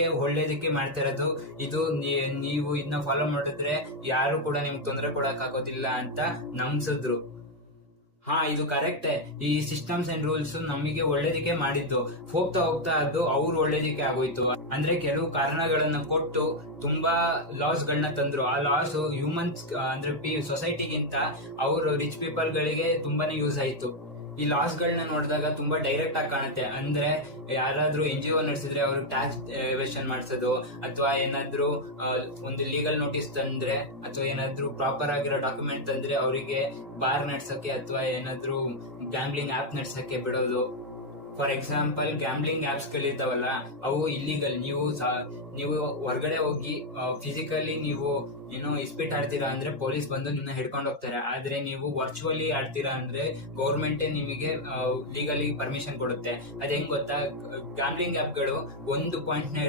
ನಿಮಗೆ ಒಳ್ಳೇದಕ್ಕೆ ಮಾಡ್ತಾ ಇರೋದು. ಇದು ನೀವು ಇದನ್ನ ಫಾಲೋ ಮಾಡಿದ್ರೆ ಯಾರು ಕೂಡ ನಿಮ್ಗೆ ತೊಂದರೆ ಕೊಡಕ್ ಆಗೋದಿಲ್ಲ ಅಂತ ನಂಬಿಸಿದ್ರು. ಹಾ, ಇದು ಕರೆಕ್ಟೇ. ಈ ಸಿಸ್ಟಮ್ಸ್ ಅಂಡ್ ರೂಲ್ಸ್ ನಮಗೆ ಒಳ್ಳೇದಕ್ಕೆ ಮಾಡಿದ್ದು. ಹೋಗ್ತಾ ಹೋಗ್ತಾ ಅದು ಅವ್ರು ಒಳ್ಳೇದಕ್ಕೆ ಆಗೋಯ್ತು. ಅಂದ್ರೆ ಕೆಲವು ಕಾರಣಗಳನ್ನ ಕೊಟ್ಟು ತುಂಬಾ ಲಾಸ್ ಗಳನ್ನ ತಂದ್ರು. ಆ ಲಾಸ್ ಹ್ಯೂಮನ್ಸ್ ಅಂದ್ರೆ ಸೊಸೈಟಿಗಿಂತ ಅವರು ರಿಚ್ ಪೀಪಲ್ ಗಳಿಗೆ ತುಂಬಾನೇ ಯೂಸ್ ಆಯ್ತು. ಈ ಲಾಸ್ ಗಳನ್ನ ನೋಡಿದಾಗ ತುಂಬಾ ಡೈರೆಕ್ಟ್ ಆಗಿ ಕಾಣುತ್ತೆ. ಅಂದ್ರೆ ಯಾರಾದ್ರೂ NGO ನಡೆಸಿದ್ರೆ ಅವ್ರಿಗೆ ಟ್ಯಾಕ್ಸ್ ಎವೇಷನ್ ಮಾಡಿಸೋದು, ಅಥವಾ ಏನಾದ್ರೂ ಒಂದು ಲೀಗಲ್ ನೋಟಿಸ್ ತಂದ್ರೆ, ಅಥವಾ ಏನಾದ್ರೂ ಪ್ರಾಪರ್ ಆಗಿರೋ ಡಾಕ್ಯುಮೆಂಟ್ ತಂದ್ರೆ ಅವರಿಗೆ ಬಾರ್ ನಡ್ಸಕ್ಕೆ ಅಥವಾ ಏನಾದ್ರೂ ಗ್ಯಾಮ್ಲಿಂಗ್ ಆಪ್ ನಡ್ಸಕ್ಕೆ ಬಿಡೋದು. ಫಾರ್ ಎಕ್ಸಾಂಪಲ್, ಗ್ಯಾಮ್ಲಿಂಗ್ ಆಪ್ಸ್ ಗಳಿರ್ತಾವಲ್ಲ, ಅವು ಇಲ್ಲಿಗಲ್. ನೀವು ಹೊರಗಡೆ ಹೋಗಿ ಫಿಸಿಕಲಿ ನೀವು ಇಸ್ಪೀಟ್ ಆಡ್ತೀರಾ ಅಂದ್ರೆ ಪೊಲೀಸ್ ಬಂದು ನಿಮ್ಮನ್ನ ಹಿಡ್ಕೊಂಡು ಹೋಗ್ತಾರೆ. ಆದ್ರೆ ನೀವು ವರ್ಚುವಲಿ ಆಡ್ತೀರಾ ಅಂದ್ರೆ ಗೌರ್ಮೆಂಟೇ ನಿಮಗೆ ಲೀಗಲಿ ಪರ್ಮಿಷನ್ ಕೊಡುತ್ತೆ. ಅದ್ ಹೆಂಗ್ ಗೊತ್ತಾ? ಗ್ಯಾಮ್ಲಿಂಗ್ ಆಪ್ ಗಳು 1 ಪಾಯಿಂಟ್